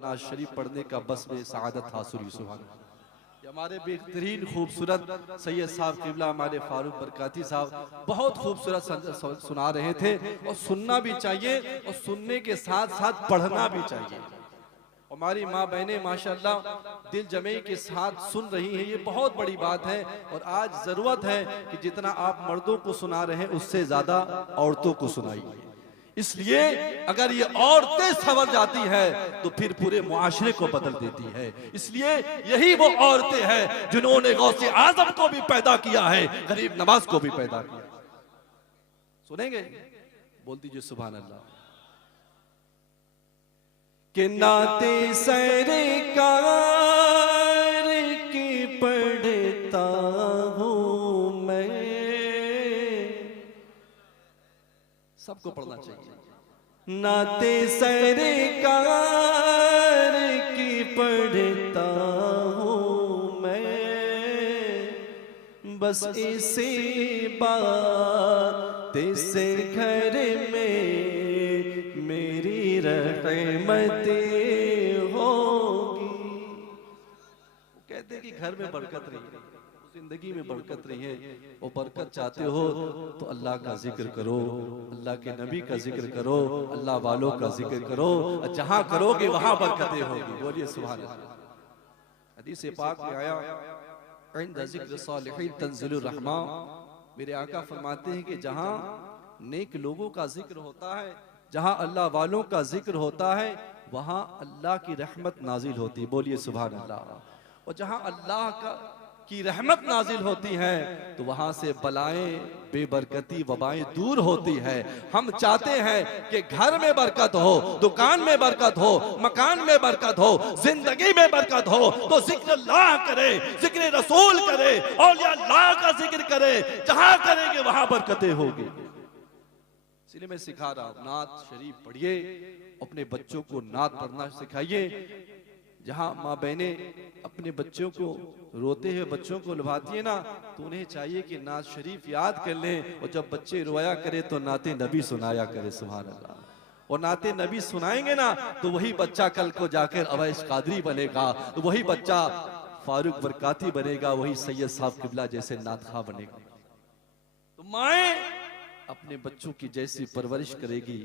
नाज शरीफ पढ़ने का बस में सआदत हासिल हुई। सुभान अल्लाह। हमारे बेहतरीन खूबसूरत सैयद साहब किबला हमारे फारूक बरकाती साहब बहुत खूबसूरत सुना रहे थे, और सुनना भी चाहिए और सुनने के साथ साथ पढ़ना भी चाहिए। हमारी माँ बहनें माशाल्लाह दिल जमे के साथ सुन रही हैं, ये बहुत बड़ी बात है। और आज जरूरत है कि जितना आप मर्दों को सुना रहे हैं उससे ज्यादा औरतों को सुनाइए। इसलिए अगर ये औरतें संवर जाती है तो फिर पूरे मुआशरे को बदल देती है। इसलिए यही वो औरतें हैं जिन्होंने गौसे आजम को भी पैदा किया है, गरीब नवाज को भी पैदा किया। सुनेंगे? बोल दीजिए सुभान अल्लाह। कि नाते सरकार की पढ़ता हूं मैं, सबको पढ़ना चाहिए। नाते सरकार की पढ़ता हूं मैं, बस इसी बात से घर में मेरी रहमत होगी। वो कहते हैं कि घर में बरकत रही है, जिंदगी में बरकत रही है। वो बरकत चाहते हो तो अल्लाह का जिक्र करो, अल्लाह के नबी का जिक्र करो, अल्लाह वालों का जिक्र करो। जहां करोगे वहां बरकतें होगी। बोलिए सुभान अल्लाह। हदीस पाक में आया, इंद जिक्र सालिहीन तंज़िलुर रहमा। मेरे आका फरमाते हैं कि जहां नेक लोगों का जिक्र होता है, जहां अल्लाह वालों का जिक्र होता है, वहां अल्लाह की रहमत नाजिल होती है। बोलिए सुभान अल्लाह। और जहां अल्लाह की रहमत नाजिल होती है तो वहां से बलाएं, बेबरकती, वबाएं दूर होती है। हम चाहते हैं कि घर में बरकत हो, दुकान में बरकत हो, मकान में बरकत हो, जिंदगी में बरकत हो तो जिक्र अल्लाह करे, जिक्र रसूल करे, औलिया अल्लाह का जिक्र करे। जहां करेंगे वहां बरकतें होगी। इसलिए मैं सिखा रहा हूं, नात शरीफ पढ़िए, अपने बच्चों को नात पढ़ना सिखाइए। जहां माँ बहनें अपने बच्चों को रोते हुए बच्चों को लुभाती है ना, तो उन्हें चाहिए कि नात शरीफ याद कर लें, और जब बच्चे रोया करे तो नाते नबी सुनाया करे। सुभान अल्लाह। और नाते नबी सुनाएंगे ना तो वही बच्चा कल को जाकर अवैस कादरी बनेगा, तो वही बच्चा फारूक बरकाती बनेगा, वही सैयद साहब किबला जैसे नातखा बनेगा। तो माएं अपने बच्चों की जैसी परवरिश करेगी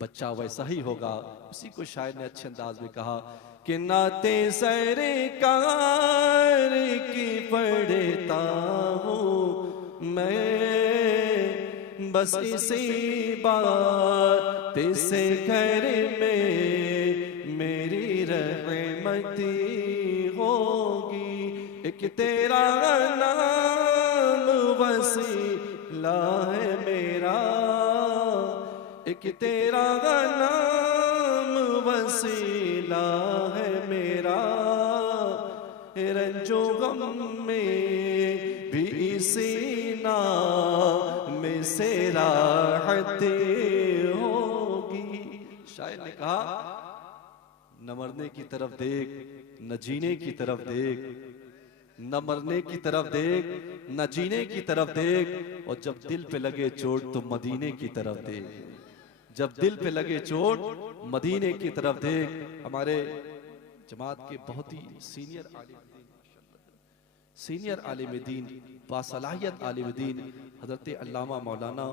बच्चा वैसा ही होगा। उसी को शायर ने अच्छे अंदाज में कहा कि नाते सरकार की पढ़ता हूँ मैं, बस इसी बात से घर में मेरी रहमती होगी। एक तेरा नाम वसीला है मेरा, एक तेरा नाम वसीला है मेरा, रंजो गम में भी इसी नाम से राहत होगी। शायर ने कहा, न मरने की तरफ देख, न जीने की तरफ देख, न मरने की तरफ देख, न जीने की तरफ देख, और जब दिल पे लगे चोट तो मदीने की तरफ देख। जब दिल पे लगे चोट मदीने की तरफ देख। हमारे जमात के बहुत ही सीनियर आलिम दीन, बासलाहियत आलिम दीन हजरत अल्लामा मौलाना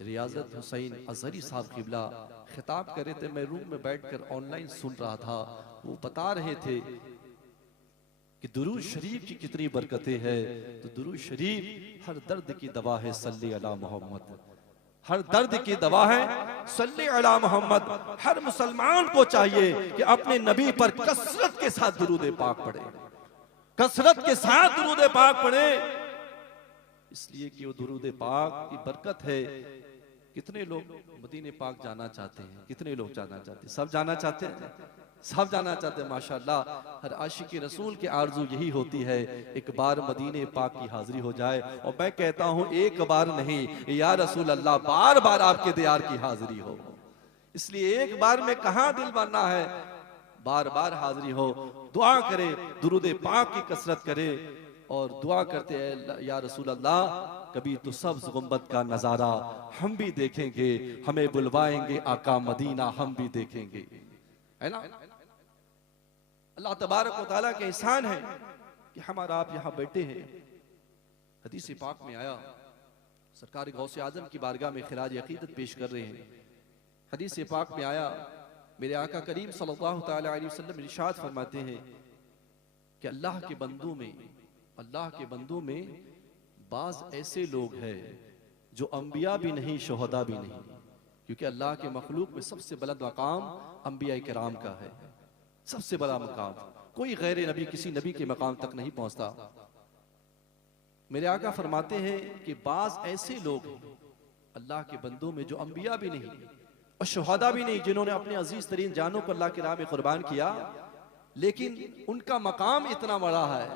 रियाजत हुसैन अजहरी साहब किबला खिताब कर रहे थे। मैं रूम में बैठकर ऑनलाइन सुन रहा था। वो बता रहे थे कि दुरूद शरीफ की कितनी बरकतें हैं। तो दुरूद शरीफ हर दर्द की दवा है, सल्ली अला मोहम्मद। हर दर्द की दवा है, सल्ली अला मोहम्मद। हर मुसलमान को चाहिए कि अपने नबी पर कसरत के साथ दुरूद पाक पढ़े, कसरत के साथ दुरूद पाक पढ़े। इसलिए कि वो दुरूद पाक की बरकत है। कितने लोग मदीने पाक जाना चाहते हैं? कितने लोग जाना चाहते हैं? सब जाना चाहते हैं, सब जाना चाहते हैं माशाअल्लाह। हर आशिक रसूल की आरजू यही होती है, एक बार मदीने पाक की हाजिरी हो जाए। और मैं कहता हूं एक बार नहीं या रसूल अल्लाह, बार बार आपके दीदार की हाजिरी हो। इसलिए एक बार में कहां दिल बनना है, बार बार हाजिरी हो। दुआ करे, दुरूद पाक की कसरत करे और दुआ करते हैं, या रसूल अल्लाह कभी तो सब्ज गुंबद का नजारा हम भी देखेंगे, हमें बुलवाएंगे आका मदीना हम भी देखेंगे, है ना। अल्लाह तबारक व तआला के एहसान है कि हमारा आप यहाँ बैठे हैं। हदीस पाक में आया, सरकार गौसे आजम की बारगाह में खिराज अकीदत पेश कर रहे हैं। हदीस पाक में आया, मेरे आका करीम सल्लल्लाहु तआला अलैहि वसल्लम इरशाद फरमाते हैं कि अल्लाह के बंदों में बाज ऐसे लोग हैं जो अंबिया भी नहीं, शुहदा भी नहीं, क्योंकि अल्लाह के मखलूक में सबसे बुलंद मकाम अंबिया किराम का है। सबसे बड़ा मकाम, कोई गैर नबी किसी नबी के मकाम तक नहीं पहुंचता। मेरे आका फरमाते हैं कि बाज ऐसे लोग हैं अल्लाह के बंदों में जो अंबिया भी नहीं और शुहदा भी नहीं, जिन्होंने अपने अजीज तरीन जानों को अल्लाह की राह में कुर्बान किया, लेकिन उनका मकाम इतना बड़ा है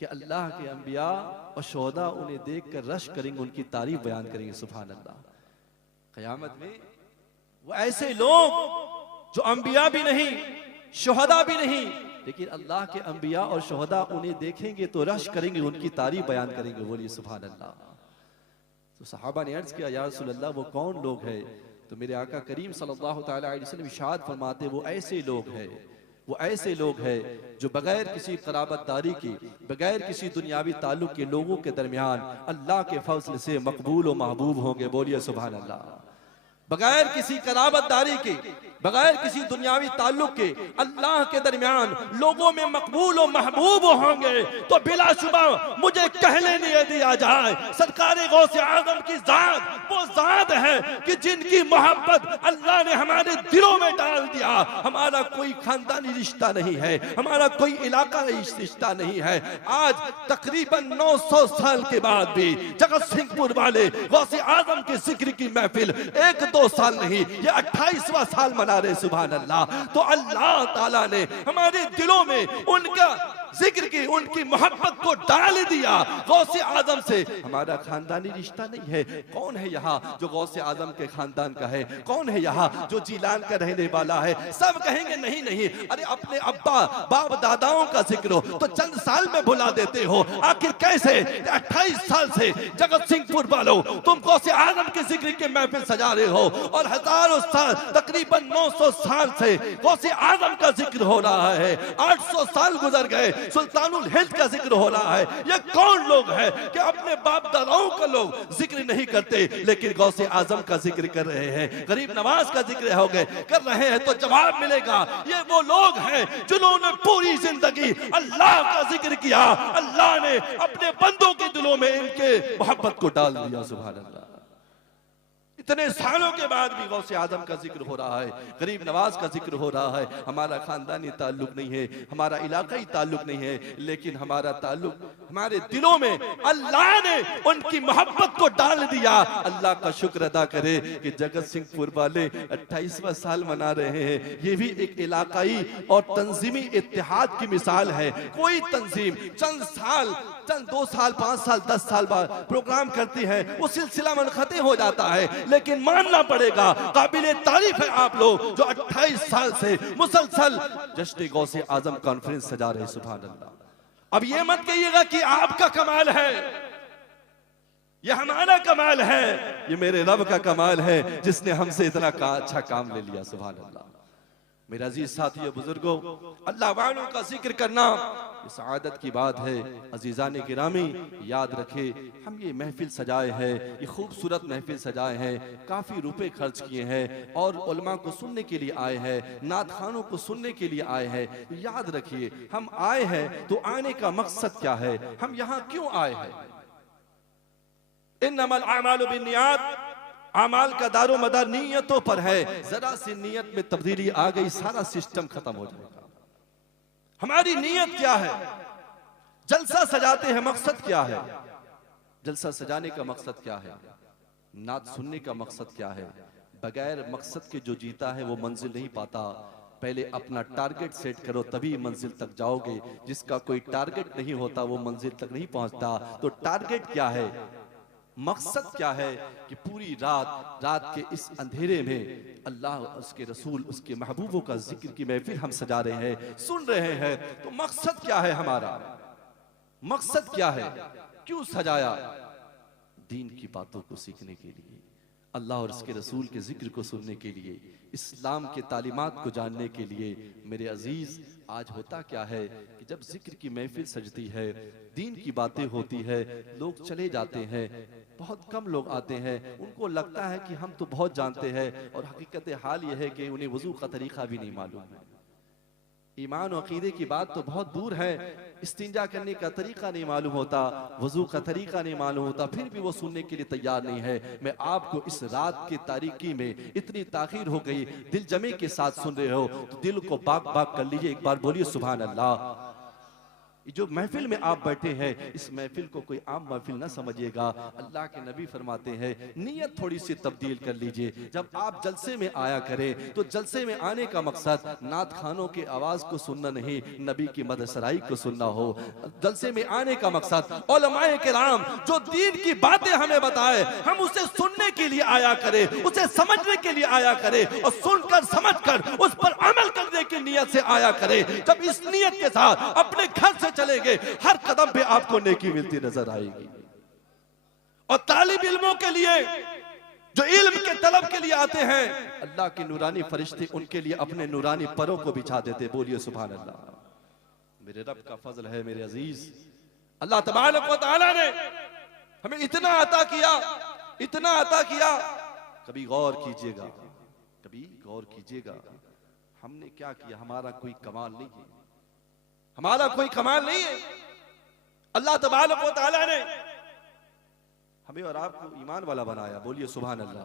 कि अल्लाह के अंबिया और शुहदा उन्हें देखकर रश करेंगे, उनकी तारीफ बयान करेंगे। सुभान अल्लाह। क़यामत में वो ऐसे लोग जो अंबिया भी नहीं, शुहदा भी नहीं, लेकिन अल्लाह के अंबिया और शुहदा उन्हें देखेंगे तो रश करेंगे, उनकी तारीफ बयान करेंगे। बोलिए सुभान अल्लाह। तो सहाबा ने अर्ज किया, या रसूल अल्लाह वो कौन लोग हैं? तो मेरे आका करीम सल्लल्लाहु तआला अलैहि वसल्लम इरशाद फरमाते, वो ऐसे लोग हैं जो बगैर किसी क़राबतदारी के, बगैर किसी दुनियावी ताल्लुक के लोगों के दरमियान अल्लाह के फज़ल से मकबूल और महबूब होंगे। बोलिए सुभान अल्लाह। बगैर किसी क़राबतदारी के, बगैर किसी दुनियावी ताल्लुक के अल्लाह के दरमियान लोगों में मकबूल और महबूब होंगे। तो बिलाशुबा मुझे कहने नहीं दिया जाए, सरकार गौसे आज़म की जात वो जात है कि जिनकी मोहब्बत अल्लाह ने हमारे दिलों में डाल दिया। हमारा कोई खानदानी रिश्ता नहीं है, हमारा कोई इलाका रिश्ता नहीं है। आज तकरीबन 900 साल के बाद भी जगत सिंहपुर वाले गौसे आज़म के जिक्र की महफिल 1-2 साल नहीं, ये 28वां साल मना रहे। सुभान अल्लाह। तो अल्लाह ताला ने हमारे दिलों में उनका जिक्र की, उनकी मोहब्बत को डाल दिया। गौसे आजम से हमारा खानदानी रिश्ता नहीं है। कौन है यहाँ जो गौसे आजम के खानदान का है? कौन है यहाँ जो जीलान का रहने वाला है? सब कहेंगे नहीं नहीं, अरे अपने अब्बा बाप दादाओं का जिक्र हो तो चंद साल में भुला देते हो। आखिर कैसे 28 साल से जगत सिंहपुर वालों तुम गौसे आजम के जिक्र के महफिल सजा रहे हो, और हजारों साल तकरीबन 900 साल से गौसे आजम का जिक्र हो रहा है। 800 साल गुजर गए, सुल्तानुल हिंद का जिक्र हो रहा है। ये कौन लोग हैं कि अपने बाप दादाओं का लोग जिक्र नहीं करते, लेकिन गौसे आजम का जिक्र कर रहे हैं, गरीब नवाज का जिक्र हो गए कर रहे हैं? तो जवाब मिलेगा, ये वो लोग हैं जिन्होंने पूरी जिंदगी अल्लाह का जिक्र किया। अल्लाह ने अपने बंदों के दिलों में इनके मोहब्बत को डाल दिया। सुभान अल्लाह। इतने सालों के बाद भी गौसे आजम का जिक्र हो रहा है, गरीब नवाज का जिक्र हो रहा है। हमारा खानदानी ताल्लुक नहीं है, हमारा इलाकाई ताल्लुक नहीं है, लेकिन हमारा ताल्लुक हमारे दिलों में अल्लाह ने उनकी मोहब्बत को डाल दिया। अल्लाह का शुक्र अदा करे कि जगत सिंहपुर वाले 28वां साल मना रहे हैं। ये भी एक इलाकाई और तंजीमी इत्तेहाद की मिसाल है। कोई तंजीम चंद 2 साल 5 साल 10 साल बाद प्रोग्राम करती है, वो सिलसिला मुनक़ते हो जाता है, लेकिन मानना पड़ेगा काबिले तारीफ है आप लोग जो 28 साल से मुसलसल जश्न गौसे आजम कॉन्फ्रेंस सजा रहे। सुभान अल्लाह। अब ये मत कहिएगा कि आपका कमाल है, ये हमारा कमाल है, ये मेरे रब का कमाल है जिसने हमसे इतना अच्छा काम ले लिया। सुभान अल्लाह। मेरे अजीज साथियों बुजुर्गों, अल्लाह वालों का जिक्र करना ये सआदत की बात है। अजीजान गिरामी याद रखे, हम ये महफिल सजाए हैं, ये खूबसूरत महफिल सजाए हैं, काफ़ी रुपए खर्च किए हैं और उलमा को सुनने के लिए आए हैं, नात खानों को सुनने के लिए आए हैं। याद रखिए, हम आए हैं तो आने का मकसद क्या है, हम यहाँ क्यों आए हैं? इन्नमल आमालु बिन्नियात, आमाल का दारो मदार नीयतों पर है। जरा सी नीयत में तब्दीली आ गई, सारा सिस्टम खत्म हो जाएगा। हमारी नीयत क्या है? जलसा सजाते हैं, मकसद क्या है? जलसा सजाने का मकसद क्या है? नात सुनने का मकसद क्या है? बगैर मकसद के जो जीता है वो मंजिल नहीं पाता। पहले अपना टारगेट सेट करो, तभी मंजिल तक जाओगे। जिसका कोई टारगेट नहीं होता वो मंजिल तक नहीं पहुंचता। तो टारगेट क्या है, मकसद क्या है कि पूरी रात के इस अंधेरे में अल्लाह, उसके रसूल, उसके महबूबों का जिक्र की महफिल हम सजा रहे हैं, सुन रहे हैं। तो मकसद क्या है हमारा? मकसद क्या है? क्यों सजाया? दीन की बातों को सीखने के लिए, अल्लाह और उसके रसूल के जिक्र को सुनने के लिए, इस्लाम के तालीमात को जानने के लिए। मेरे अजीज, आज होता क्या है कि जब जिक्र की महफिल सजती है, दीन की बातें होती है, लोग चले जाते हैं, बहुत कम लोग आते हैं। उनको लगता है कि हम तो बहुत जानते हैं, और हकीकत हाल यह है कि उन्हें वजू का तरीका भी नहीं मालूम है। ईमान और अकीदे की बात तो बहुत दूर है, इस्तिंजा करने का तरीका नहीं मालूम होता, वजू का तरीका नहीं मालूम होता, फिर भी वो सुनने के लिए तैयार नहीं है। मैं आपको इस रात की तारीकी में, इतनी ताखीर हो गई, दिल जमे के साथ सुन रहे हो तो दिल को बाग बाग कर लीजिए, एक बार बोलिए सुभान अल्लाह। जो महफिल में आप बैठे हैं, इस महफिल को कोई आम महफिल ना समझिएगा। अल्लाह के नबी फरमाते हैं, नीयत थोड़ी सी तब्दील कर लीजिए। जब आप जलसे में आया करें तो जलसे में आने का मकसद नात खानों के आवाज को सुनना नहीं, नबी की मदसराई को सुनना हो। जलसे में आने का मकसद उलमाए किराम जो दीन की बातें हमें बताए, हम उसे सुनने के लिए आया करें, उसे समझने के लिए आया करें, और सुनकर समझकर उस पर अमल करने की नीयत से आया करें। जब इस नीयत के साथ अपने घर से चलेंगे, हर कदम पे आपको नेकी मिलती नजर आएगी। और तालिब इल्मों के लिए, जो इल्म के तलब के लिए आते हैं, अल्लाह के नूरानी फरिश्ते उनके लिए अपने नूरानी परों को बिछा देते। बोलिए सुभान अल्लाह। मेरे रब का फजल है मेरे अजीज, अल्लाह तबारक व तआला ने हमें इतना अता किया, इतना अता किया। कभी गौर कीजिएगा, कभी गौर कीजिएगा, हमने क्या किया? हमारा कोई कमाल नहीं है, हमारा कोई कमाल नहीं है। अल्लाह तबारक व तआला ने हमें और आपको ईमान वाला बनाया। बोलिए सुभान अल्लाह।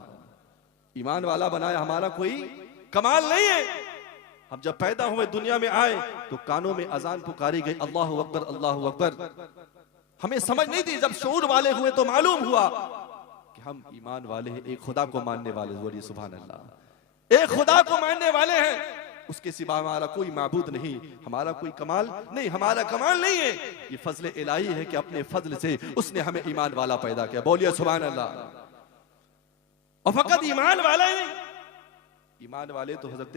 ईमान वाला बनाया, हमारा कोई कमाल नहीं है। हम जब पैदा हुए, दुनिया में आए, तो कानों में अजान पुकारी गई, अल्लाहु अकबर, अल्लाहु अकबर। हमें समझ नहीं थी, जब शऊर वाले हुए तो मालूम हुआ कि हम ईमान वाले हैं, एक खुदा को मानने वाले। बोलिए सुभान अल्लाह। एक खुदा को मानने वाले हैं, उसके सिवा हमारा कोई माबूद नहीं, हमारा कोई कमाल नहीं, हमारा कमाल नहीं है। ये फजल इलाही है कि अपने फजल से उसने हमें ईमान वाला पैदा किया। बोलिए सुभान अल्लाह। और फकत ईमान वाला ही नहीं, ईमान वाले तो हजरत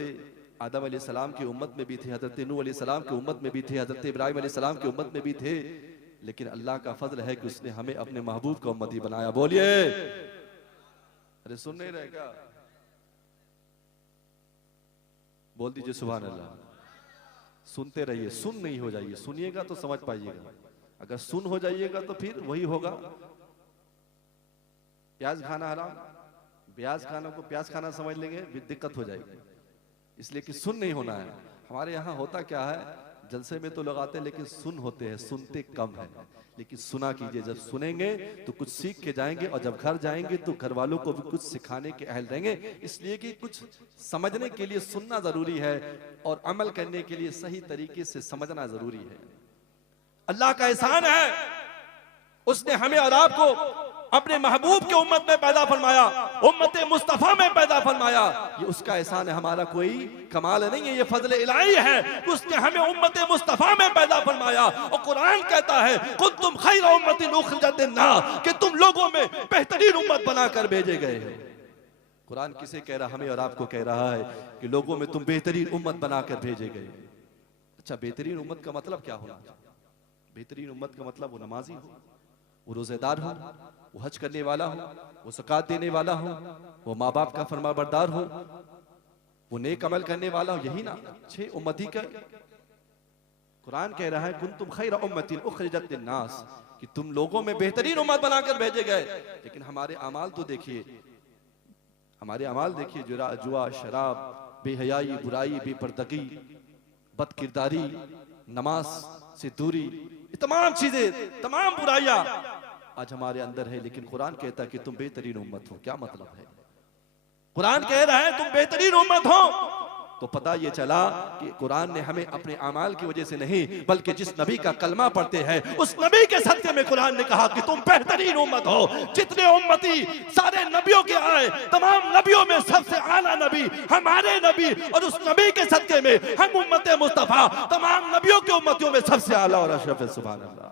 आदम अलैहिस्सलाम की उम्मत में भी थे, हजरत नूह अलैहिस्सलाम की उम्मत में भी थे, हजरत इब्राहिम अलैहिस्सलाम की उम्मत में भी थे। लेकिन अल्लाह का फजल है कि उसने हमें अपने महबूब का उम्मती बनाया। बोलिए, अरे सुन नहीं रहे क्या? बोल दीजिए सुभान अल्लाह। सुनते रहिए, सुन नहीं हो जाइए, सुनिएगा तो समझ पाइएगा। अगर सुन हो जाइएगा तो फिर वही होगा, प्याज खाना हराम, प्याज खाना को प्याज खाना समझ लेंगे, दिक्कत हो जाएगी। इसलिए कि सुन नहीं होना है। हमारे यहाँ होता क्या है, जलसे में तो लगाते हैं लेकिन सुन होते हैं, सुनते कम है। लेकिन सुना कीजिए, जब सुनेंगे तो कुछ सीख के जाएंगे, और जब घर जाएंगे तो घर वालों को भी कुछ सिखाने के अहल रहेंगे। इसलिए कि कुछ समझने के लिए सुनना जरूरी है, और अमल करने के लिए सही तरीके से समझना जरूरी है। अल्लाह का एहसान है, उसने हमें और आपको अपने महबूब के उम्मत में पैदा फरमाया, उम्मत मुस्तफा में पैदा फरमाया। ये उसका एहसान है, हमारा कोई कमाल नहीं है, ये फजल इलाही है। उसने हमें उम्मत मुस्तफा में पैदा फरमाया। और कुरान कहता है, कुंतुम खैर उम्मतिन उखरिजत लिन्नास, कि तुम लोगों में बेहतरीन उम्मत बनाकर भेजे गए हैं। कुरान किसे कह रहा? हमें और आपको कह रहा है कि लोगों में तुम बेहतरीन उम्मत बनाकर भेजे गए। अच्छा, बेहतरीन उम्मत का मतलब क्या होना? बेहतरीन उम्मत का मतलब वो नमाजी हो, वो रोजेदार हो, वो हज करने वाला हो, वो ज़कात देने वाला हो, वो माँ बाप का फरमाबरदार हो, वो नेक अमल करने वाला हो। यही ना 6 उम्मती का कुरान कह रहा है, कुंतुम खैर उम्मतिन उखरिजत लिन्नास, कि तुम लोगों में बेहतरीन उम्मत बनाकर भेजे गए। लेकिन हमारे अमाल तो देखिए, हमारे अमाल देखिए, जुआ, शराब, बेहयाई, बुराई, बेपर्दगी, बदकिरदारी, नमाज से दूरी, ये तमाम चीजें, तमाम बुराइयां आज हमारे अंदर है। लेकिन कुरान कहता है कि तुम बेहतरीन उम्मत हो। क्या मतलब है? कुरान कह रहा है तुम बेहतरीन उम्मत हो, तो पता ये चला कि कुरान ने हमें अपने अमाल की वजह से नहीं, बल्कि जिस नबी का कलमा पढ़ते हैं उस नबी के सदके में कुरान ने कहा कि तुम बेहतरीन उम्मत हो। जितने उम्मती सारे नबियों के आए, तमाम नबियों में सबसे आला नबी हमारे नबी, और उस नबी के सदके में हम उम्मत मुस्तफा तमाम नबियों के उम्मतियों में सबसे आला और अशरफ है। सुभान अल्लाह।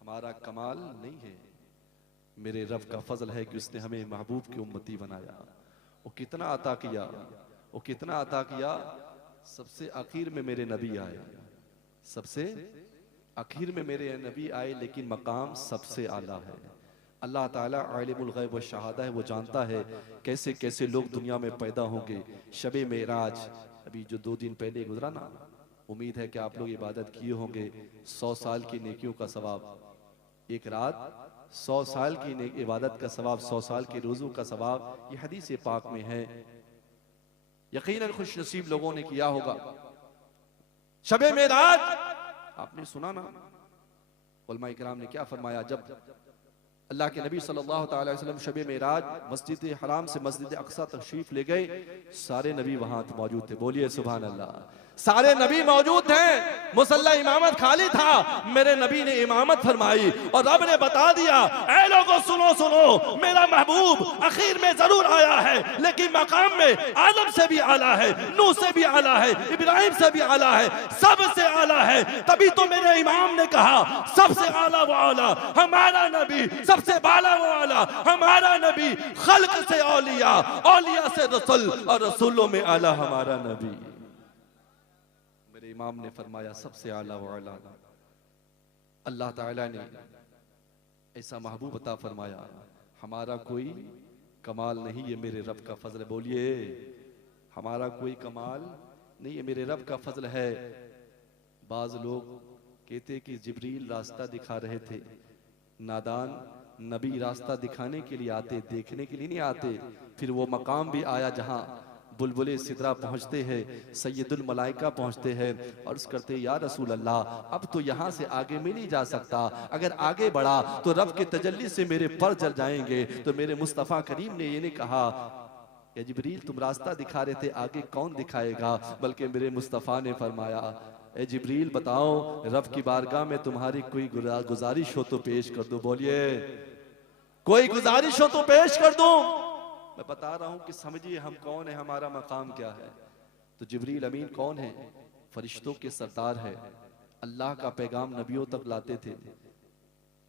हमारा कमाल नहीं है, मेरे रब का फजल है कि उसने हमें महबूब की उम्मती बनाया। वो कितना अता किया, वो कितना अता किया। सबसे आखिर में मेरे नबी आए, सबसे आखिर में मेरे नबी आए, लेकिन मकाम सबसे आला है। अल्लाह ताला आलिमुल गैब व शहादा है, वो जानता है कैसे कैसे लोग दुनिया में पैदा होंगे। शबे मेराज अभी जो 2 दिन पहले गुजरा ना, उम्मीद है कि आप लोग इबादत किए होंगे। 100 साल की नेकियों का सवाब, एक रात 100 साल की इबादत का सवाब, 100 साल के रोज़ों का सवाब, ये हदीस पाक में है। यकीनन खुश नसीब लोगों ने किया होगा। शबे मेराज आपने सुना ना, उलमा इकराम ने क्या फरमाया, जब अल्लाह के नबी सल्लल्लाहु अलैहि वसल्लम शबे मेराज मस्जिद हराम से मस्जिद अक्सा तशरीफ ले गए, सारे नबी वहां मौजूद थे। बोलिए सुभान अल्लाह। सारे नबी मौजूद थे, मुसल्ला इमामत खाली था, मेरे नबी ने इमामत फरमाई और रब ने बता दिया, ऐ लोगों सुनो सुनो, मेरा महबूब आखिर में जरूर आया है, लेकिन मकाम में आदम से भी आला है, नूह से भी आला है, इब्राहिम से भी आला है, सबसे आला है। तभी तो मेरे इमाम ने कहा सबसे आला वो आला हमारा नबी, सबसे बाला वो आला हमारा नबी, खल्क से औलिया, औलिया से रसूल और रसूलों में आला हमारा नबी। मेरे इमाम ने फरमाया सबसे आला वो आला। अल्लाह ताला ने ऐसा महबूब अता फरमाया, हमारा कोई कमाल नहीं, ये मेरे रब का फजल है। बोलिए हमारा कोई कमाल नहीं, ये मेरे रब का फजल है। बाज लोग कहते कि जिब्रील रास्ता दिखा रहे थे, नादान नबी रास्ता दिखाने के लिए आते, देखने के लिए नहीं आते। फिर वो मकाम भी आया जहां बुलबुले सिदरा पहुंचते हैं, सैयदुल मलाइका पहुंचते हैं और करते या रसूल अल्लाह, अब तो यहाँ से आगे में नहीं जा सकता, अगर आगे बढ़ा तो रब के तजल्ली से मेरे पर जल जाएंगे। तो मेरे मुस्तफ़ा करीम ने ये नहीं कहा या जिब्रील तुम रास्ता दिखा रहे थे, आगे कौन दिखाएगा, बल्कि मेरे मुस्तफ़ा ने फरमाया ए जिब्रील बताओ रब की बारगाह में तुम्हारी कोई गुजारिश हो तो पेश कर दो। बोलिए कोई गुजारिश हो तो पेश कर दो। मैं बता रहा हूं कि समझिए हम कौन है, हमारा मकाम क्या है। तो जिब्रील अमीन कौन है, फरिश्तों के सरदार है, अल्लाह का पैगाम नबियों तक लाते थे,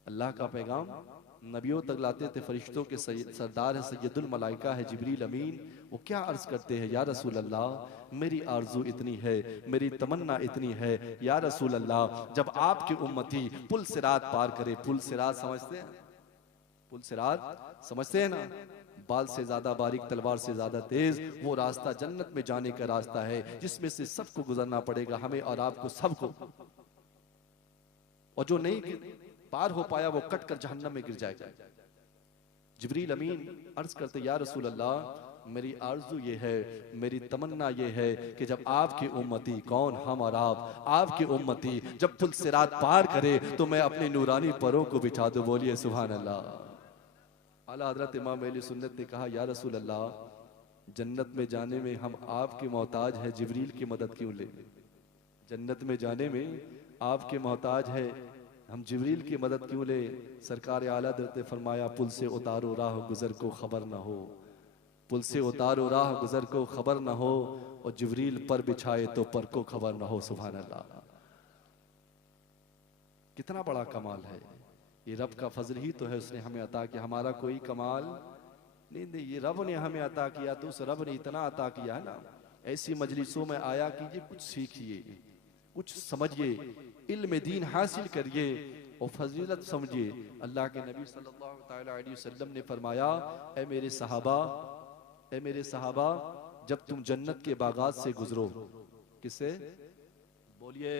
अल्लाह का पैगाम नबियों तक लाते थे, फरिश्तों के सरदार है, सैयदुल मलाइका है जिब्रील अमीन। वो क्या अर्ज करते हैं, या रसूल अल्लाह मेरी आरजू इतनी है, मेरी तमन्ना इतनी है, या रसूल अल्लाह जब आपकी उम्मती पुल सिरात पार करे, पुल सिरात समझते हैं, पुल सिरात समझते हैं ना, बाल से ज्यादा बारीक तलवार से ज्यादा तेज, वो रास्ता जन्नत में जाने का रास्ता है जिसमें से सबको गुजरना पड़ेगा, हमें और आपको सबको। और जो नहीं पार हो पाया वो कट कर जहन्नम में गिर जाएगा। जिब्रील अमीन अर्ज करते या रसूल अल्लाह मेरी आरजू ये है, मेरी तमन्ना ये है कि जब आपकी उम्मती, कौन हम और आप, आपकी उम्मती जब पुल सिरात पार करे तो मैं अपने नूरानी परों को बिछा दूं। बोलिए सुभान अल्लाह। आला हजरत इमाम अहले सुन्नत ने कहा या रसूल अल्लाह जन्नत में जाने में हम आपके मोहताज है, जिब्रील की मदद क्यों ले, जन्नत में जाने में आपके मोहताज है, हम जिब्रील की मदद क्यों ले। सरकार आला हज़रत ने फरमाया पुल से उतारो राह गुजर को खबर ना हो, पुल से उतारो राह गुजर को खबर ना हो, और जिब्रील पर बिछाए तो पर को खबर ना हो। सुभान अल्लाह। कितना बड़ा कमाल है, ये रब का फजल ही तो है, उसने हमें अता किया, हमारा कोई कमाल नहीं, ये रब ने हमें अता किया। तो उस रब ने इतना अता किया है ना, ऐसी मजलिसों में आया कीजिए, कुछ सीखिए, कुछ समझिए, इल्म दीन हासिल करिए और फजीलत समझिए। अल्लाह के नबी सल्लल्लाहु अलैहि वसल्लम ने फरमाया ऐ मेरे सहाबा, ऐ मेरे सहाबा जब तुम जन्नत के बागात से गुजरो, किससे बोलिए,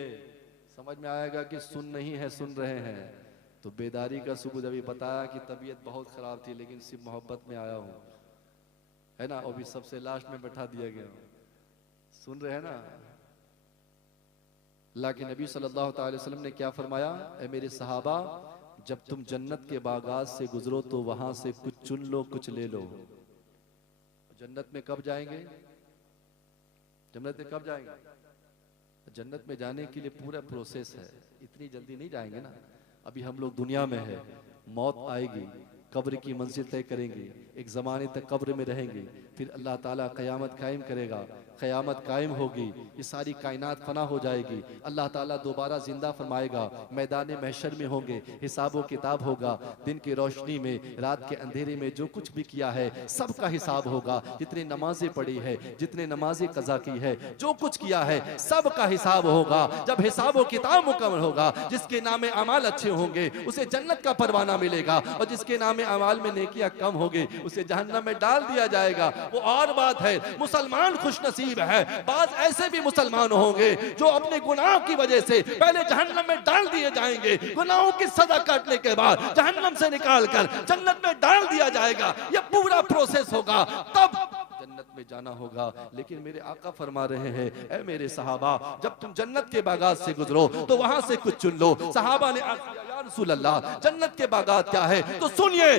समझ में आएगा कि सुन नहीं है, सुन रहे हैं। तो बेदारी का सुबह अभी बताया कि तबीयत बहुत खराब थी लेकिन सिर्फ मोहब्बत में आया हूँ, है ना, और भी सबसे लास्ट में बैठा दिया गया, सुन रहे हैं ना। अल्लाह के नबी सल्लल्लाहु अलैहि वसल्लम ने क्या फरमाया, ऐ मेरे सहाबा जब तुम जन्नत के बागात से गुजरो तो वहां से कुछ चुन लो, कुछ ले लो। जन्नत में कब जाएंगे, जन्नत में कब जाएंगे, जन्नत में जाने के लिए पूरा प्रोसेस है, इतनी जल्दी नहीं जाएंगे ना। अभी हम लोग दुनिया में है, मौत आएगी, कब्र की मंजिल तय करेंगे, एक ज़माने तक कब्र में रहेंगे, फिर अल्लाह ताला क़यामत कायम करेगा, क़यामत कायम होगी, ये सारी कायनात फना हो जाएगी, अल्लाह ताला दोबारा जिंदा फरमाएगा, मैदान महशर में होंगे, हिसाब व किताब होगा, दिन की रोशनी में रात के अंधेरे में जो कुछ भी किया है सब का हिसाब होगा, जितने नमाजें पढ़ी है, जितने नमाजें कज़ा की है, जो कुछ किया है सब का हिसाब होगा। जब हिसाब व किताब मुकम्मल होगा, जिसके नामे अमाल अच्छे होंगे उसे जन्नत का परवाना मिलेगा, और जिसके नामे अमाल में नेकियां कम होगी उसे जहन्नम में डाल दिया जाएगा। वो और बात है, मुसलमान खुश नसीब है, बात ऐसे भी मुसलमान होंगे जो अपने गुनाह की वजह से पहले जहन्नम में डाल दिए जाएंगे, गुनाहों की सजा काटने के बाद जहन्नम से निकालकर जन्नत में डाल दिया जाएगा। ये पूरा प्रोसेस होगा, तब जन्नत में जाना होगा। लेकिन मेरे आका फरमा रहे हैं, ऐ मेरे सहाबा, जब तुम जन्नत के बागात से गुजरो तो वहां से कुछ चुन लो। सहाबा ने या रसूल अल्लाह, जन्नत के बागात क्या है? तो सुनिए,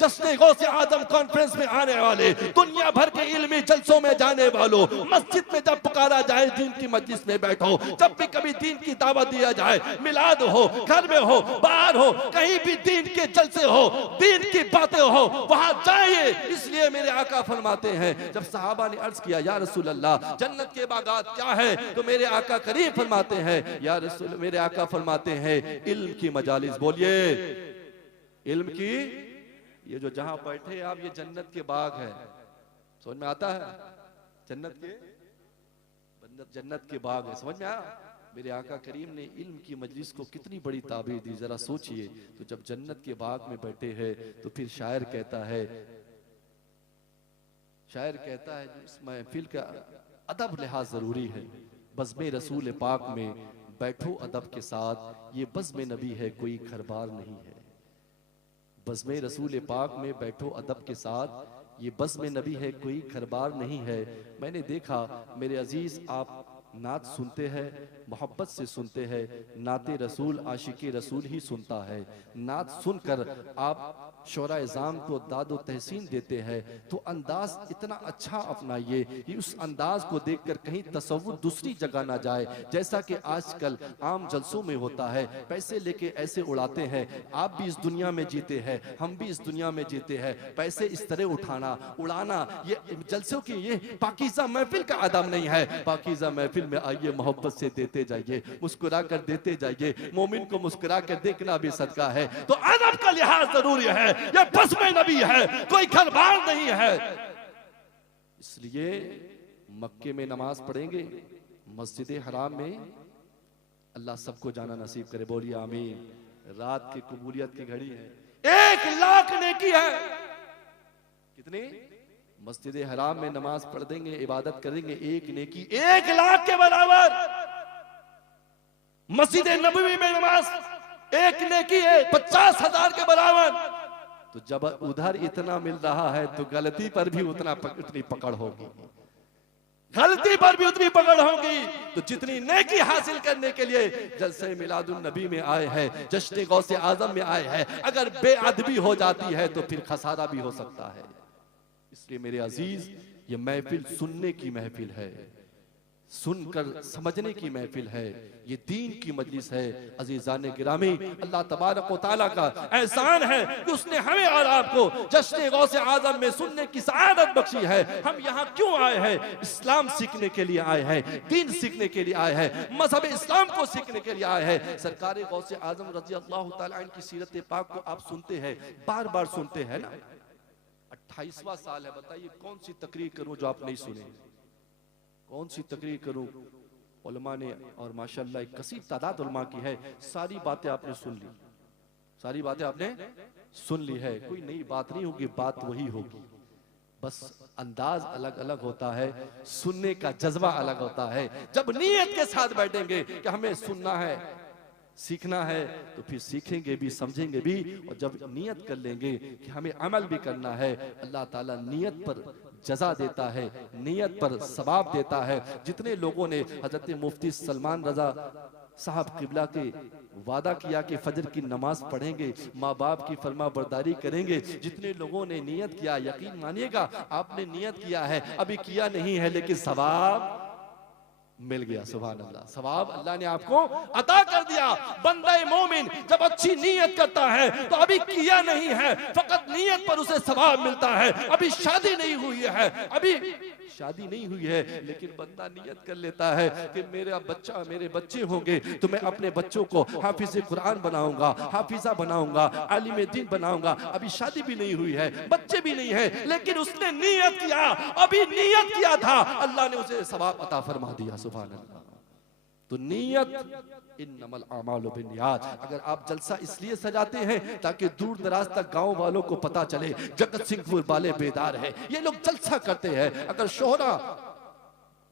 जश्न गौसे आदम कॉन्फ्रेंस में आने वाले, दुनिया भर के इल्मी जलसों में जाने वालों, मस्जिद में जब पुकारा जाए दीन की मजलिस में बैठो, जब भी कभी दीन की दावत दिया जाए, मिलाद हो, घर में हो, बाहर हो, कहीं भी दीन के जलसे हो, दीन की बातें हो, वहां जाइए। इसलिए मेरे आका फरमाते हैं, जब सहाबा ने अर्ज किया या रसूल अल्लाह जन्नत के बागात क्या है, तो मेरे आका करीम फरमाते हैं, या रसूल, मेरे आका फरमाते हैं इल्म की मजालिस। बोलिए, इल्म की, ये जो जहां बैठे आप, ये जन्नत के बाग है। समझ में आता है? जन्नत के बाग है, समझ में आया? मेरे आका करीम ने इल्म की मजलिस को कितनी बड़ी ताबीर दी, जरा सोचिए। तो जब जन्नत के बाग में बैठे हैं तो फिर शायर कहता है जो इस महफिल का अदब लिहाज जरूरी है, बज़्म रसूल पाक में बैठो अदब के साथ, ये बज़्म नबी है कोई खरबार नहीं है। बज़्म रसूल पाक में बैठो अदब के साथ, ये बज़्म नबी है कोई खरबार नहीं है। मैंने देखा मेरे अजीज, आप नात सुनते हैं, मोहब्बत से सुनते हैं, नाते रसूल आशिक़े रसूल ही सुनता है। नात सुनकर आप शोरा इज़ाम को दादो तहसीन देते हैं, तो अंदाज इतना अच्छा अपनाइए कि उस अंदाज को देखकर कहीं तसव्वुर दूसरी जगह ना जाए, जैसा कि आजकल आम जलसों में होता है, पैसे लेके ऐसे उड़ाते हैं। आप भी इस दुनिया में जीते हैं, हम भी इस दुनिया में जीते हैं, पैसे इस तरह उठाना उड़ाना, ये जलसों की ये पाकीज़ा महफिल का अदब नहीं है। पाकीज़ा महफिल में आइए, मोहब्बत से देते जाइए, मुस्कुरा कर देते जाइए। मोमिन को मुस्कुरा कर देखना भी सदका है। तो अदब का लिहाज जरूरी है, ये बज़्म नबी है कोई खरबार नहीं है। इसलिए मक्के में नमाज पढ़ेंगे, मस्जिद हराम में, अल्लाह सबको जाना नसीब करे, बोलिए आमीन। रात की कबूलियत की घड़ी है, 1 लाख नेकी है। कितनी? मस्जिद हराम में नमाज पढ़ देंगे, इबादत करेंगे, 1 नेकी 1 लाख के बराबर। मस्जिद नबवी में नमाज 1 नेकी है 50,000 के बराबर। तो जब उधर इतना मिल रहा है तो गलती पर भी उतनी पकड़ होगी, गलती पर भी उतनी पकड़ होगी। तो जितनी नेकी हासिल करने के लिए जलसे मिलादुन नबी में आए हैं, जश्न गौसे आजम में आए हैं, अगर बेअदबी हो जाती है तो फिर खसारा भी हो सकता है। इसलिए मेरे अजीज, ये महफिल सुनने की महफिल है, सुनकर समझने की महफिल है, ये दीन की मजलिस है। अजीजान गिरामी, अल्लाह तबारक व तआला का एहसान है कि उसने हमें और आपको जश्न गौसे आजम में सुनने की सआदत बख्शी है। हम यहाँ क्यों आए हैं? इस्लाम सीखने के लिए आए हैं, दीन सीखने के लिए आए हैं, मजहब इस्लाम को सीखने के लिए आए हैं। सरकार गौसे आजम रजी अल्लाह तआला की सीरत पाक को आप सुनते हैं, बार बार सुनते हैं ना। 28वां साल है, बताइए कौन सी तकरीर करूं जो आप नहीं सुने? कौन सी तकरीर करूं? उलमा ने, और माशाल्लाह एक कसीर तादाद उलमा की है, सारी बातें आपने सुन ली, सारी बातें आपने सुन ली है। कोई नई बात नहीं होगी, बात वही होगी, बस अंदाज अलग अलग होता है, सुनने का जज्बा अलग होता है। जब नीयत के साथ बैठेंगे कि हमें सुनना है, सीखना है, तो फिर सीखेंगे भी, समझेंगे भी। और जब नियत कर लेंगे कि हमें अमल भी करना है, अल्लाह ताला नियत पर जजा देता है, नियत पर सवाब देता है। जितने लोगों ने हजरत मुफ्ती सलमान रजा साहब किबला के वादा किया कि फजर की नमाज पढ़ेंगे, माँ बाप की फरमा बरदारी करेंगे, जितने लोगों ने नियत किया, यकीन मानिएगा आपने नियत किया है, अभी किया नहीं है, लेकिन सवाब मिल गया। सुभान अल्लाह, सवाब अल्लाह ने आपको अता कर दिया। बंदा मोमिन जब अच्छी नीयत करता है तो अभी किया नहीं है, फकत नीयत पर उसे सवाब मिलता है। अभी शादी नहीं हुई है, अभी शादी नहीं हुई है, लेकिन बंदा नियत कर लेता है कि मेरा बच्चा, मेरे बच्चे होंगे तो मैं अपने बच्चों को हाफिज कुरान बनाऊंगा, हाफिजा बनाऊंगा, आलिम दीन बनाऊंगा। अभी शादी भी नहीं हुई है, बच्चे भी नहीं है, लेकिन उसने नियत किया, अभी नियत किया था, अल्लाह ने उसे सवाब अता फरमा दिया। सुभान अल्लाह। तो नियत इन्नमल आमालु बिन्नियात। अगर आप जलसा इसलिए सजाते हैं ताकि दूर दराज तक गांव वालों को पता चले जगत सिंहपुर वाले बेदार है, ये लोग जलसा करते हैं, अगर शोहरा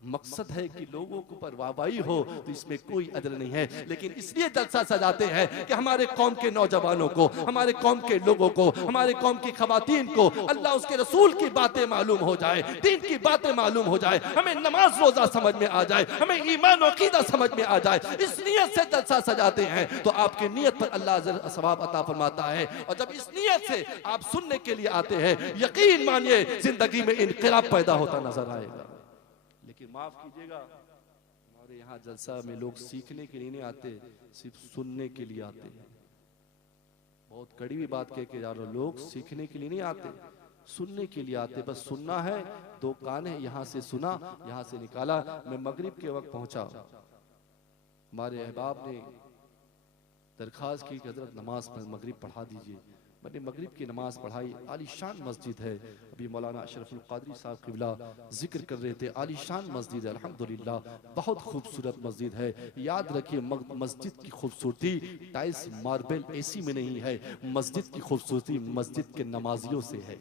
मकसद है कि लोगों को पर वाहवाही हो तो इसमें कोई अदर नहीं है। लेकिन इसलिए जलसा सजाते हैं कि हमारे कौम के नौजवानों को, हमारे कौम के लोगों को, हमारे कौम की खवातीन को अल्लाह उसके रसूल की बातें मालूम हो जाए, दीन की बातें मालूम हो जाए, हमें नमाज रोजा समझ में आ जाए, हमें ईमान और अकीदा समझ में आ जाए। इस नियत से जलसा सजाते हैं तो आपकी नियत पर अल्लाह सवाब अता फरमाता है। और जब इस नियत से आप सुनने के लिए आते हैं, यकीन मानिए जिंदगी में इनकलाब पैदा होता नजर आएगा। लेकिन माफ कीजिएगा, हमारे यहाँ जलसा में लोग सीखने के लिए नहीं आते, सिर्फ सुनने के लिए आते हैं। बहुत कड़वी बात कह के जा रहे, लोग सीखने के लिए नहीं आते, सुनने के लिए आते। बस सुनना है, दो कान है, यहाँ से सुना, यहाँ से निकाला। मैं मगरिब के वक्त पहुंचा, हमारे अहबाब ने दरखास्त की कि हजरत नमाज पर मगरिब पढ़ा दीजिए। मैंने मगरिब की नमाज पढ़ाई। आलीशान मस्जिद है, अभी मौलाना अशरफुल कादरी साहब क़िबला जिक्र कर रहे थे, आलीशान मस्जिद है, अल्हम्दुलिल्लाह बहुत खूबसूरत मस्जिद है। याद रखिए मस्जिद की खूबसूरती टाइल्स मार्बल एसी में नहीं है, मस्जिद की खूबसूरती मस्जिद के नमाजियों से है,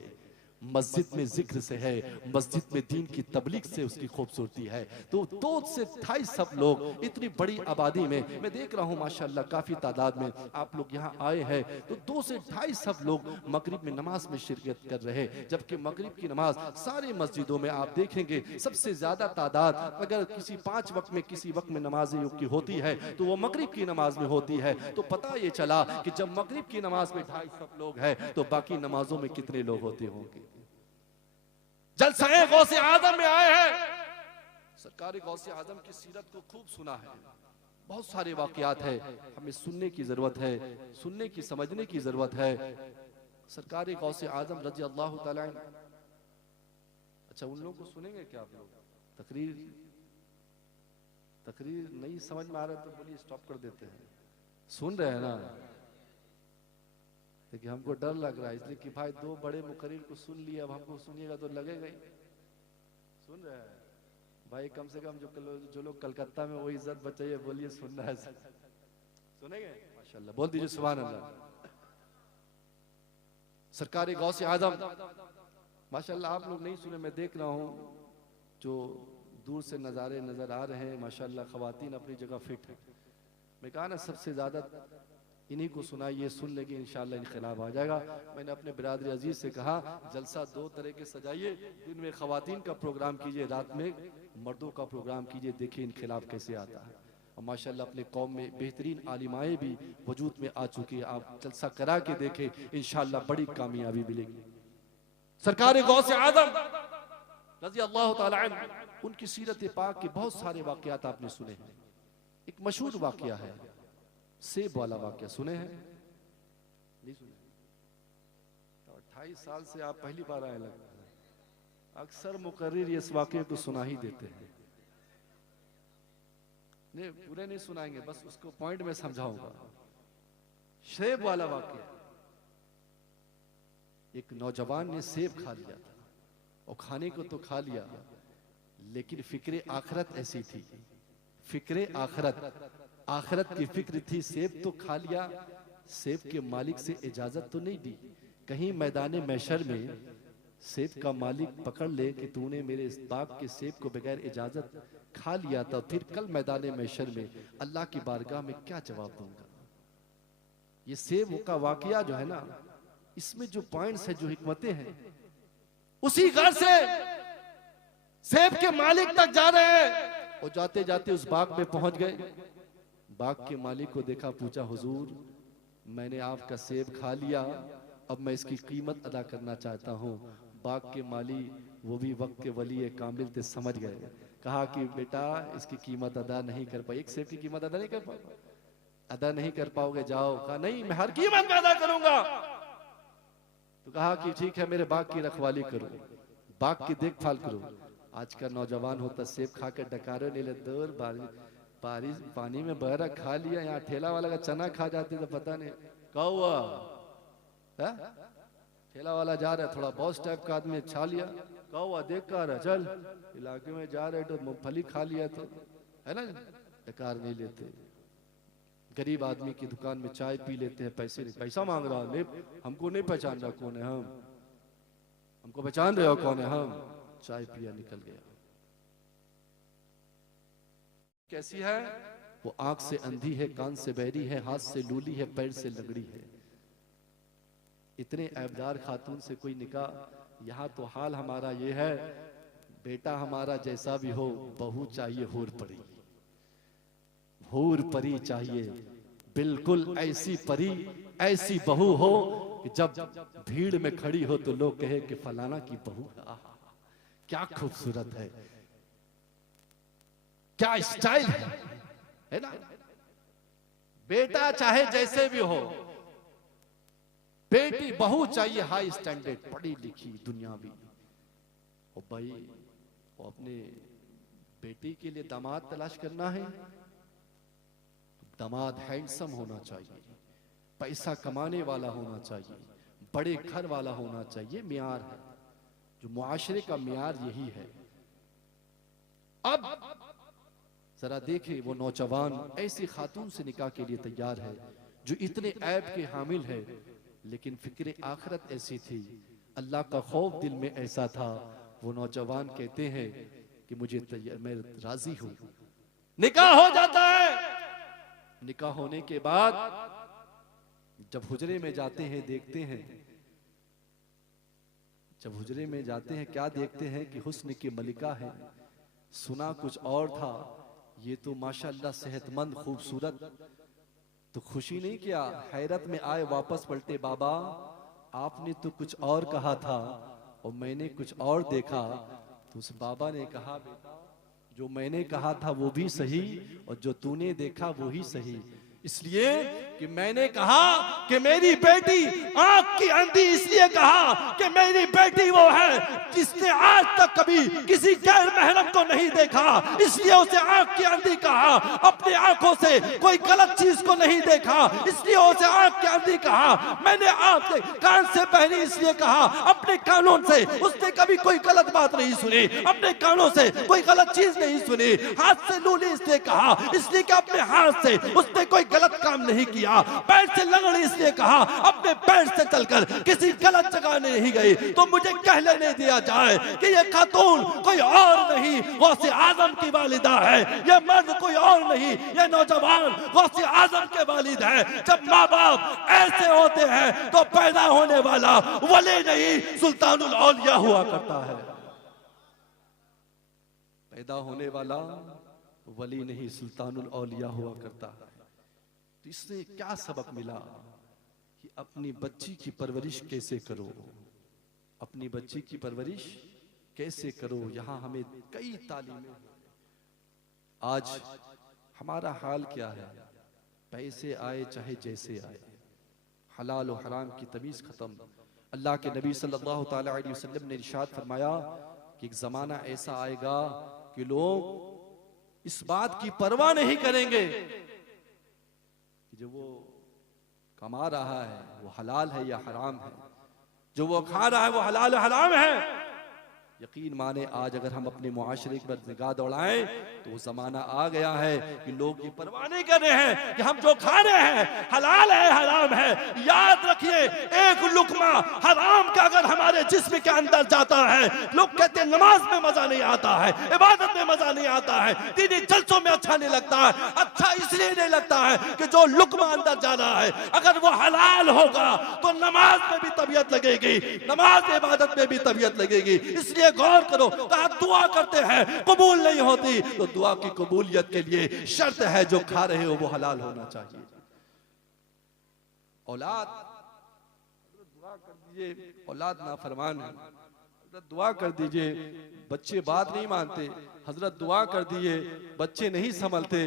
मस्जिद में जिक्र से है, मस्जिद में दीन की तबलीग से उसकी खूबसूरती है। तो 2 से 2.5 सब लोग इतनी बड़ी आबादी में, मैं देख रहा हूँ माशाल्लाह काफी तादाद में आप लोग यहाँ आए हैं, तो 2 से 2.5 सब लोग मगरिब में नमाज में शिरकत कर रहे हैं। जबकि मगरिब की नमाज सारे मस्जिदों में आप देखेंगे सबसे ज्यादा तादाद अगर किसी 5 वक्त में किसी वक्त में नमाज की होती है तो वो मगरिब की नमाज में होती है। तो पता ये चला कि जब मगरिब की नमाज में 2.5 सब लोग हैं तो बाकी नमाजों में कितने लोग होते होंगे। जलसाए गौसे आजम में आए हैं, सरकार गौसे आजम की सीरत को खूब सुना है, बहुत सारे वाकयात है, हमें सुनने की जरूरत है, सुनने की समझने की जरूरत है। सरकार गौसे आजम रजी अल्लाह तआला। अच्छा, उन लोगों को सुनेंगे क्या आप लोग? तकरीर नहीं समझ में आ रहा तो बोलिए स्टॉप कर देते हैं। सुन रहे हैं ना? देखिए हमको डर लग रहा है इसलिए कि भाई 2 बड़े मुकर्रिर को सुन लिया, अब हमको सुनिएगा तो लगेगा ही। सुन रहे हैं भाई? कम से कम जो लोग कलकत्ता में वो इज्जत बचाइए, बोलिए सुनना है। सुनेंगे? माशाल्लाह, बोल दीजिए सुभान अल्लाह। सरकार गौसे आजम माशाल्लाह, आप लोग नहीं सुने, मैं देख रहा हूँ जो दूर से नज़ारे नजर आ रहे हैं माशाल्लाह, खवातीन अपनी जगह फिट है। मैं कहा ना सबसे ज्यादा इन्हीं को सुनाइए, सुन लेंगे इंशाअल्लाह इनकलाब आ जाएगा। मैंने अपने बिरादरी अजीज से कहा जलसा 2 तरह के सजाइए, दिन में खवातीन का प्रोग्राम कीजिए, रात में मर्दों का प्रोग्राम कीजिए, देखिए इनकलाब कैसे आता है। और माशाल्लाह अपने कौम में बेहतरीन आलिमाएं भी वजूद में आ चुकी है, आप जलसा करा के देखें इंशाअल्लाह बड़ी कामयाबी मिलेगी। सरकार गौसे आजम रज़ी अल्लाह तआला अन्हु, उनकी सीरत पाक के बहुत सारे वाकयात आपने सुने हैं। एक मशहूर वाकया है सेब वाला वाकया, सुने हैं? नहीं सुने? तो 28 साल से आप पहली बार आए लगता है। अक्सर मुकर्रिर इस वाकये को सुना ही देते हैं। नहीं, पूरे नहीं सुनाएंगे, बस उसको पॉइंट में समझाऊंगा। सेब वाला वाकया, एक नौजवान ने सेब खा लिया था, और खाने को तो खा लिया, लेकिन फिक्रे आखिरत ऐसी थी, फिक्रे आखिरत की फिक्र थी। सेब तो खा लिया, सेब के मालिक से इजाजत तो नहीं दी, कहीं मैदान महशर में सेब का मालिक पकड़ ले कि तूने मेरे इस बाग के सेब को बगैर इजाजत खा लिया था, फिर कल मैदान महशर में अल्लाह की बारगाह में क्या जवाब दूंगा। ये सेब का वाकया जो है ना, इसमें जो पॉइंट्स है, जो हिकमतें हैं, उसी घर से सेब के मालिक तक जा रहे हैं। और जाते जाते उस बाग में पहुंच गए, बाग के मालिक को देखा, पूछा हुजूर मैंने आपका सेब खा लिया, अब मैं इसकी कीमत अदा करना चाहता हूँ। बाग के माली वो भी वक्त के वली कामिल थे, समझ गए, कहा कि बेटा इसकी कीमत अदा नहीं कर पाए, एक सेब की कीमत अदा नहीं कर पाओगे, अदा नहीं कर पाओगे, जाओ। कहा नहीं, मैं हर कीमत अदा करूंगा। तो कहा कि ठीक है, मेरे बाग की रखवाली करो, बाग की देखभाल करो, आज का नौजवान होता सेब खा के डकारो नहीं ले, दूर बारिश पानी में बहरा खा लिया, यहाँ ठेला वाला का चना खा जाते तो पता नहीं क्या हुआ है? ठेला वाला जा रहा है, थोड़ा बॉस टाइप का आदमी छा लिया, क्या हुआ देख कर रहा, चल इलाके में जा रहे तो मूंगफली खा लिया तो है ना, डकार नहीं लेते। गरीब आदमी की दुकान में चाय पी लेते हैं, पैसे नहीं, पैसा मांग रहा है, हमको नहीं पहचान रहा कौन है हम, हमको पहचान रहे हो कौन है हम, चाय पिया निकल गया। कैसी है वो? आंख से अंधी है, कान से बहरी है, हाथ से लूली है, पैर से लंगड़ी है। इतने ऐबदार खातून से कोई निकाह, यहाँ तो हाल हमारा ये है, बेटा हमारा जैसा भी हो बहू चाहिए हूर परी, हूर परी चाहिए, बिल्कुल ऐसी परी, ऐसी बहू हो कि जब भीड़ में खड़ी हो तो लोग कहे कि फलाना की बहू है, क्या खूबसूरत है, क्या स्टाइल है ना। बेटा चाहे जैसे भी हो, बेटी बहू चाहिए हाई स्टैंडर्ड, पढ़ी लिखी दुनियावी। और भाई वो अपने बेटी के लिए दामाद तलाश करना है, दामाद हैंडसम होना चाहिए, पैसा कमाने वाला होना चाहिए, बड़े घर वाला होना चाहिए, मियार है जो मुआशरे का मियार यही है। अब जरा देखें वो नौजवान ऐसी खातून से निकाह के लिए तैयार है जो इतने ऐब के हामिल है, लेकिन फिक्र आखिरत ऐसी थी, अल्लाह का खौफ दिल में ऐसा था। वो नौजवान कहते हैं कि मुझे मैं राजी हूं। निकाह हो जाता है। निकाह होने के बाद जब हुजरे में जाते हैं, देखते हैं, जब हुजरे में जाते हैं क्या देखते हैं कि हुस्न की मलिका है। सुना कुछ और था, ये तो माशाअल्लाह सेहतमंद खूबसूरत। तो खुशी नहीं किया, हैरत में आए वापस पलटे, बाबा आपने तो कुछ और कहा था और मैंने कुछ और देखा। तो उस बाबा ने कहा, बेटा जो मैंने कहा था वो भी सही और जो तूने देखा वो ही सही, इसलिए कि मैंने कहा कि मेरी बेटी आंख की अंधी, इसलिए कहा कि मेरी बेटी वो है जिसने आज तक कभी किसी गैर महरम को नहीं देखा, इसलिए उसे आंख की अंधी कहा। अपनी आंखों से कोई गलत चीज को नहीं देखा, इसलिए उसे आंख की अंधी कहा। मैंने आंख से कान से पहनी, इसलिए कहा। अपने कानों से उसने कभी कोई गलत बात नहीं सुनी, अपने कानों से कोई गलत चीज नहीं सुनी। हाथ से लूली इसलिए कहा, इसलिए कि अपने हाथ से उसने कोई गलत काम नहीं किया। पैर से लंगड़ी इसलिए कहा, अपने पैर से चलकर किसी गलत जगह नहीं गई। तो मुझे कह लेने दिया जाए कि ये खातून कोई और नहीं, गौसे आजम की वालिदा है। ये मर्द कोई और नहीं, ये नौजवान गौसे आजम के वालिद है। जब माँ बाप ऐसे होते हैं तो पैदा होने वाला वली नहीं सुल्तानुल औलिया हुआ करता है। पैदा होने वाला वली नहीं सुल्तानुल औलिया हुआ करता है। तो इससे क्या सबक मिला कि अपनी बच्ची की परवरिश कैसे करो, अपनी बच्ची की परवरिश कैसे करो। यहां हमें कई तालीमें। आज हमारा हाल क्या है? पैसे आए चाहे जैसे आए, हलाल और हराम की तमीज खत्म। अल्लाह के नबी सल्लल्लाहु ताला अलैहि वसल्लम ने इरशाद फरमाया कि एक जमाना ऐसा आएगा कि लोग इस बात की परवाह नहीं करेंगे कि जो वो कमा रहा है वो हलाल है या हराम है, जो वो खा रहा है वो हलाल हराम है। यकीन माने आज अगर हम अपने मुआशरे पर निगाह दौड़ाएं तो वो जमाना आ गया है कि लोग ये परवाह नहीं कर रहे हैं कि हम जो खा रहे हैं हलाल है हराम है। याद रखिए, एक लुकमा हराम का अगर हमारे जिस्म के अंदर जाता है, लोग कहते हैं नमाज में मजा नहीं आता है, इबादत में मजा नहीं आता है, दीनी जलसों में अच्छा नहीं लगता है। अच्छा इसलिए नहीं लगता है कि जो लुकमा अंदर जा रहा है अगर वो हलाल होगा तो नमाज में भी तबीयत लगेगी, नमाज इबादत में भी तबीयत लगेगी। इसलिए गौर करो, कहा दुआ करते हैं कबूल नहीं होती, तो दुआ की कबूलियत के लिए शर्त है जो खा रहे हो वो हलाल होना चाहिए। औलाद दुआ कर दीजिए, औलाद नाफरमान है, दुआ कर दीजिए। बच्चे बात नहीं मानते, हजरत दुआ कर दिए, बच्चे नहीं संभलते।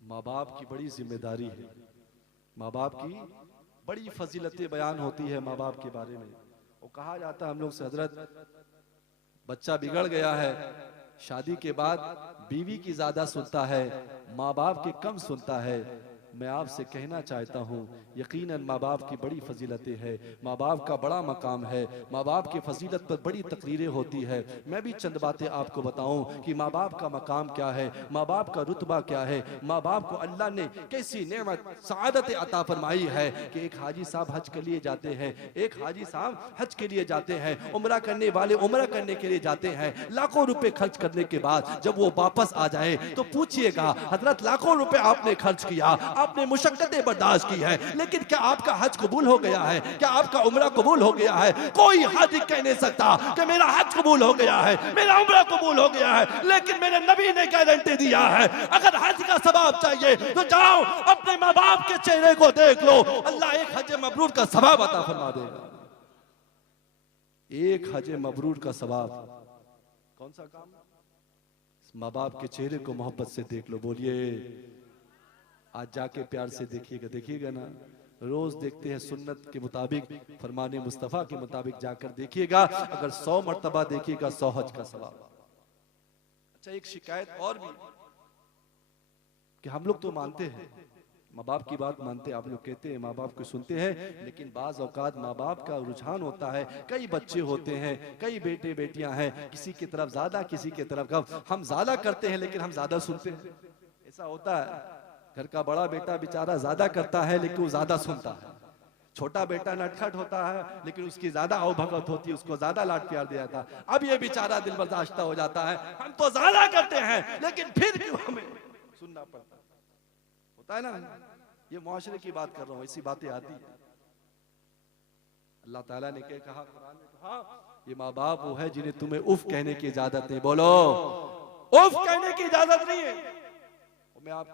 माँ बाप की बड़ी जिम्मेदारी है, माँ बाप की बड़ी फजीलतें बयान होती है माँ बाप के बारे में। वो कहा जाता है हम लोग से, हजरत बच्चा बिगड़ गया है, शादी के बाद बीवी की ज्यादा सुनता है, माँ बाप की कम सुनता है। मैं आपसे कहना चाहता हूँ, यकीनन माँ बाप की बड़ी फजीलतें हैं, माँ बाप का बड़ा मकाम है, माँ बाप की फजीलत पर बड़ी तकरीरें होती है। मैं भी चंद बातें आपको बताऊँ कि माँ बाप का मकाम क्या है, माँ बाप का रुतबा क्या है, माँ बाप को अल्लाह ने कैसी नेमत सआदत अता फरमाई है कि एक हाजी साहब हज के लिए जाते हैं, एक हाजी साहब हज के लिए जाते हैं, उम्रा करने वाले उम्रा करने के लिए जाते हैं, लाखों रुपए खर्च करने के बाद जब वो वापस आ जाए तो पूछिएगा, हजरत लाखों रुपए आपने खर्च किया, आपने मुशक्कतें बर्दाश्त की है, लेकिन क्या आपका हज कबूल हो गया है? क्या आपका उम्रा कबूल हो गया है? कोई हाजी कह नहीं सकता कि मेरा हज कबूल हो गया है, मेरा उम्रा कबूल हो गया है, लेकिन मेरे नबी ने गारंटी दिया है, अगर हज का सवाब चाहिए तो जाओ अपने माँ बाप के चेहरे को देख लो, अल्लाह एक हज मबरूर का सवाब अता फरमा देगा। एक हज मबरूर का सवाब। कौन सा काम? माँ बाप के चेहरे को मोहब्बत से देख लो। बोलिए, आज जाके प्यार से देखिएगा, देखिएगा ना, रोज देखते हैं सुन्नत के मुताबिक, फरमाने मुस्तफा के मुताबिक जाकर देखिएगा, अगर 100 मर्तबा देखिएगा 100 हज का सवाब। अच्छा, एक शिकायत और भी कि हम लोग तो मानते हैं, माँ बाप की बात मानते हैं, आप लोग कहते हैं माँ बाप को सुनते हैं, लेकिन बाज औकात माँ बाप का रुझान होता है, कई बच्चे होते हैं, कई बेटे बेटियां हैं, किसी की तरफ ज्यादा किसी की तरफ कम, हम ज्यादा करते हैं लेकिन हम ज्यादा सुनते हैं। ऐसा होता है, घर का बड़ा बेटा बेचारा ज्यादा करता है लेकिन वो ज्यादा सुनता है, छोटा बेटा नटखट होता है लेकिन उसकी ज्यादा आवभगत होती है, उसको ज्यादा लाड प्यार दिया था। अब ये बेचारा दिल बर्दाश्त हो जाता है, हम तो ज्यादा करते हैं लेकिन फिर भी हमें सुनना पड़ता है। होता है ना, ये मुआशरे की बात कर रहा हूँ, ऐसी बातें आती है। अल्लाह ताला ने क्या कहा कुरान में? कहा ये माँ बाप वो है जिन्हें तुम्हें उफ कहने की इजाजत नहीं। बोलो, उफ कहने की इजाजत नहीं है। मैं आपको